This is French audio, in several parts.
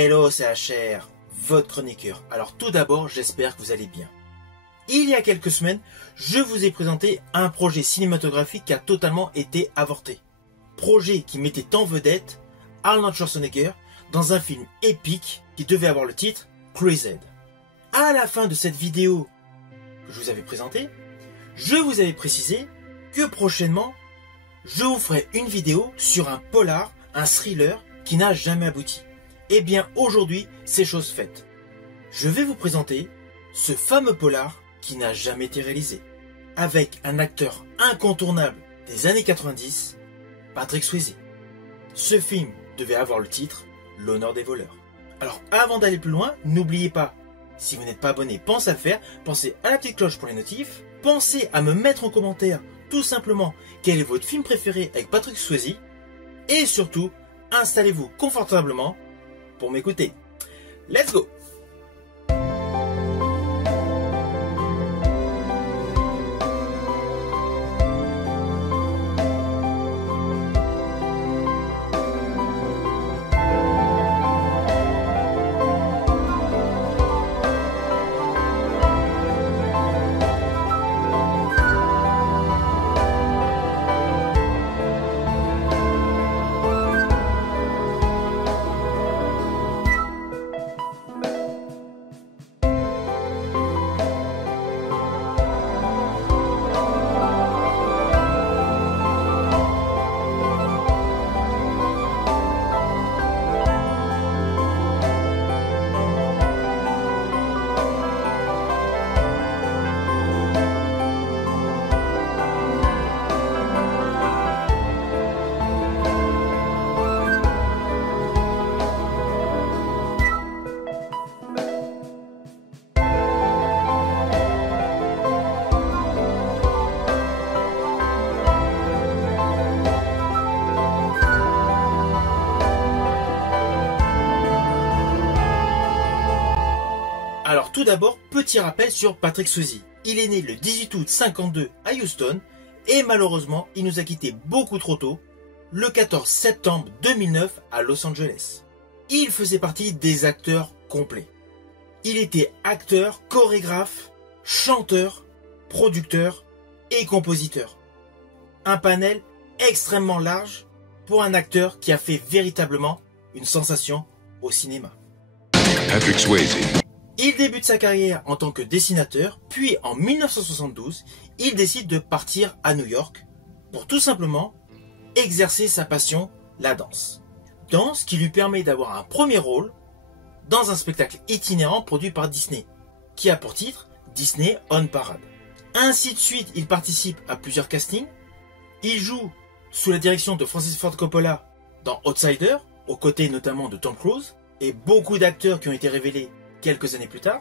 Hello CHR, votre chroniqueur. Alors tout d'abord, j'espère que vous allez bien. Il y a quelques semaines, je vous ai présenté un projet cinématographique qui a totalement été avorté. Projet qui mettait en vedette Arnold Schwarzenegger dans un film épique qui devait avoir le titre Crazy. À la fin de cette vidéo que je vous avais présentée, je vous avais précisé que prochainement, je vous ferai une vidéo sur un polar, un thriller qui n'a jamais abouti. Eh bien aujourd'hui, c'est chose faite. Je vais vous présenter ce fameux polar qui n'a jamais été réalisé, avec un acteur incontournable des années 90, Patrick Swayze. Ce film devait avoir le titre L'honneur des voleurs. Alors avant d'aller plus loin, n'oubliez pas, si vous n'êtes pas abonné, pensez à le faire, pensez à la petite cloche pour les notifs, pensez à me mettre en commentaire tout simplement quel est votre film préféré avec Patrick Swayze, et surtout, installez-vous confortablement pour m'écouter. Let's go! Alors tout d'abord, petit rappel sur Patrick Swayze. Il est né le 18 août 52 à Houston et malheureusement, il nous a quitté beaucoup trop tôt, le 14 septembre 2009 à Los Angeles. Il faisait partie des acteurs complets. Il était acteur, chorégraphe, chanteur, producteur et compositeur. Un panel extrêmement large pour un acteur qui a fait véritablement une sensation au cinéma. Patrick Swayze. Il débute sa carrière en tant que dessinateur, puis en 1972, il décide de partir à New York pour tout simplement exercer sa passion, la danse. Danse qui lui permet d'avoir un premier rôle dans un spectacle itinérant produit par Disney, qui a pour titre Disney on Parade. Ainsi de suite, il participe à plusieurs castings. Il joue sous la direction de Francis Ford Coppola dans Outsider, aux côtés notamment de Tom Cruise, et beaucoup d'acteurs qui ont été révélés quelques années plus tard.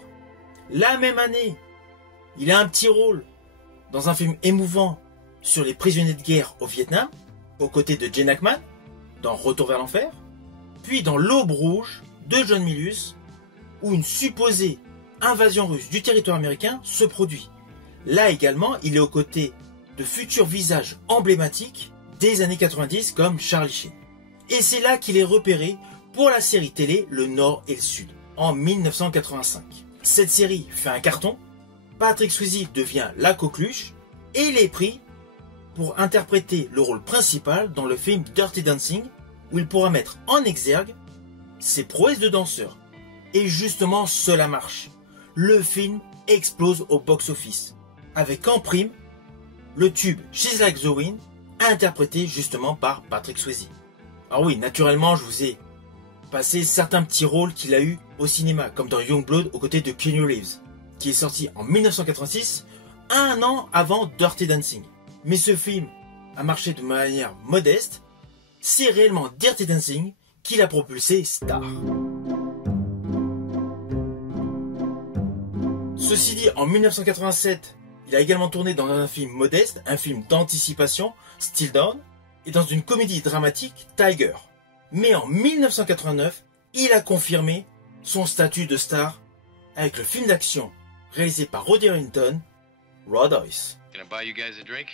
La même année, il a un petit rôle dans un film émouvant sur les prisonniers de guerre au Vietnam, aux côtés de Gene Hackman, dans Retour vers l'enfer, puis dans L'Aube rouge de John Milius, où une supposée invasion russe du territoire américain se produit. Là également, il est aux côtés de futurs visages emblématiques des années 90 comme Charlie Sheen. Et c'est là qu'il est repéré pour la série télé Le Nord et le Sud, en 1985. Cette série fait un carton, Patrick Swayze devient la coqueluche et il est pris pour interpréter le rôle principal dans le film Dirty Dancing, où il pourra mettre en exergue ses prouesses de danseur. Et justement, cela marche. Le film explose au box-office, avec en prime le tube She's Like the Wind, interprété justement par Patrick Swayze. Alors oui, naturellement, je vous ai passé certains petits rôles qu'il a eu au cinéma, comme dans Youngblood aux côtés de Keanu Reeves, qui est sorti en 1986, un an avant Dirty Dancing. Mais ce film a marché de manière modeste, c'est réellement Dirty Dancing qui l'a propulsé star. Ceci dit, en 1987, il a également tourné dans un film modeste, un film d'anticipation, Still Down, et dans une comédie dramatique, Tiger. Mais en 1989, il a confirmé son statut de star avec le film d'action réalisé par Roddy Harrington, Raw Dice. Can I buy you guys a drink?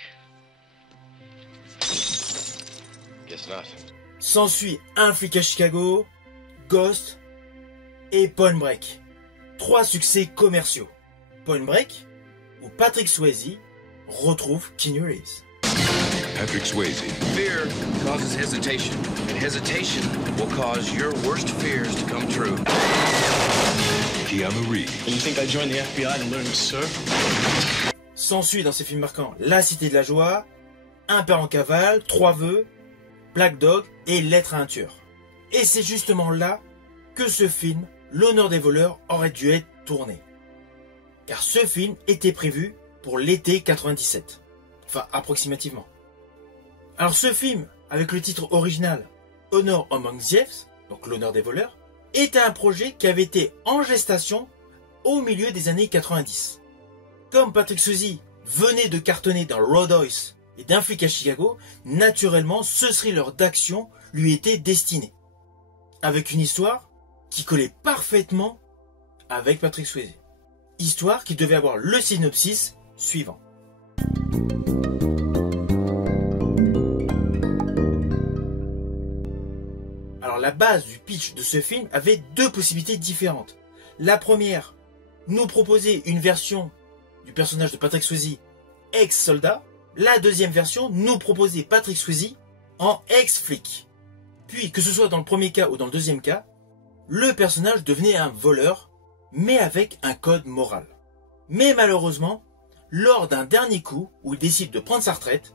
Guess not. S'ensuit Un flic à Chicago, Ghost, et Point Break. 3 succès commerciaux. Point Break, où Patrick Swayze retrouve Keanu Reeves. Patrick Swayze. Fear causes hesitation, and hesitation will cause your worst fears to come true. Keanu Reeves. You think I joined the FBI to learn to surf? S'ensuit dans ces films marquants La Cité de la Joie, Un père en cavale, 3 vœux, Black Dog et Lettre à un tueur. Et c'est justement là que ce film, L'honneur des voleurs, aurait dû être tourné. Car ce film était prévu pour l'été 97. Enfin, approximativement. Alors ce film, avec le titre original Honor Among Thieves, donc l'honneur des voleurs, était un projet qui avait été en gestation au milieu des années 90. Comme Patrick Swayze venait de cartonner dans Roadhouse et d'un flic à Chicago, naturellement ce thriller d'action lui était destiné. Avec une histoire qui collait parfaitement avec Patrick Swayze. Histoire qui devait avoir le synopsis suivant. Alors la base du pitch de ce film avait 2 possibilités différentes. La première, nous proposer une version du personnage de Patrick Swayze ex-soldat. La deuxième version, nous proposer Patrick Swayze en ex-flic. Puis, que ce soit dans le premier cas ou dans le deuxième cas, le personnage devenait un voleur, mais avec un code moral. Mais malheureusement, lors d'un dernier coup où il décide de prendre sa retraite,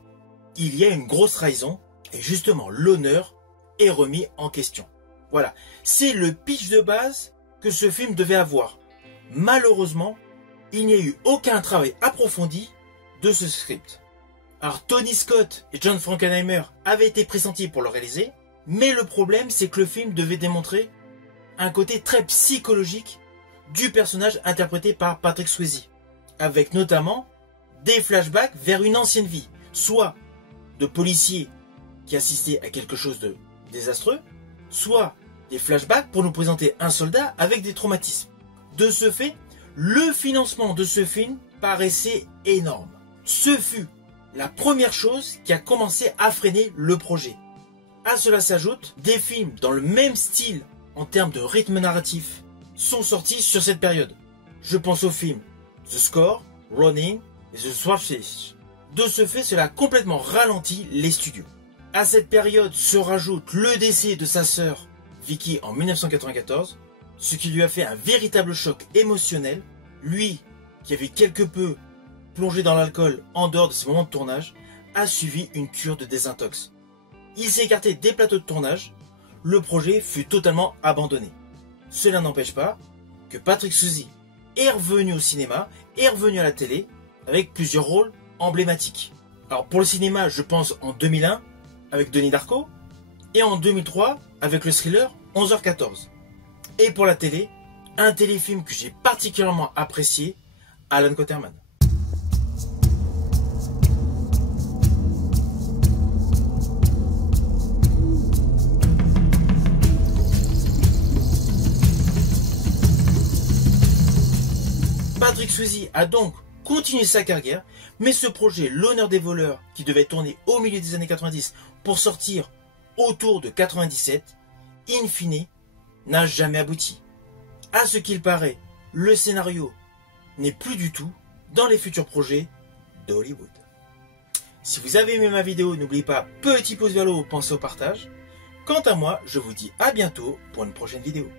il y a une grosse trahison, et justement l'honneur est remis en question. Voilà, c'est le pitch de base que ce film devait avoir. Malheureusement, il n'y a eu aucun travail approfondi de ce script. Alors Tony Scott et John Frankenheimer avaient été pressentis pour le réaliser, mais le problème c'est que le film devait démontrer un côté très psychologique du personnage interprété par Patrick Swayze, avec notamment des flashbacks vers une ancienne vie, soit de policiers qui assistaient à quelque chose de désastreux, soit des flashbacks pour nous présenter un soldat avec des traumatismes. De ce fait, le financement de ce film paraissait énorme. Ce fut la première chose qui a commencé à freiner le projet. À cela s'ajoute des films dans le même style en termes de rythme narratif sont sortis sur cette période. Je pense aux films The Score, Running et The Swordfish. De ce fait, cela a complètement ralenti les studios. À cette période se rajoute le décès de sa sœur Vicky en 1994, ce qui lui a fait un véritable choc émotionnel. Lui, qui avait quelque peu plongé dans l'alcool en dehors de ses moments de tournage, a suivi une cure de désintox. Il s'est écarté des plateaux de tournage, le projet fut totalement abandonné. Cela n'empêche pas que Patrick Swayze est revenu au cinéma, est revenu à la télé, avec plusieurs rôles emblématiques. Alors pour le cinéma, je pense en 2001, avec Denis Darko, et en 2003, avec le thriller 11h14. Et pour la télé, un téléfilm que j'ai particulièrement apprécié, Alan Quatermain. Patrick Swayze a donc continué sa carrière, mais ce projet, L'honneur des voleurs, qui devait tourner au milieu des années 90 pour sortir autour de 97, in fine, n'a jamais abouti. À ce qu'il paraît, le scénario n'est plus du tout dans les futurs projets d'Hollywood. Si vous avez aimé ma vidéo, n'oubliez pas, petit pouce vers le haut, pensez au partage. Quant à moi, je vous dis à bientôt pour une prochaine vidéo.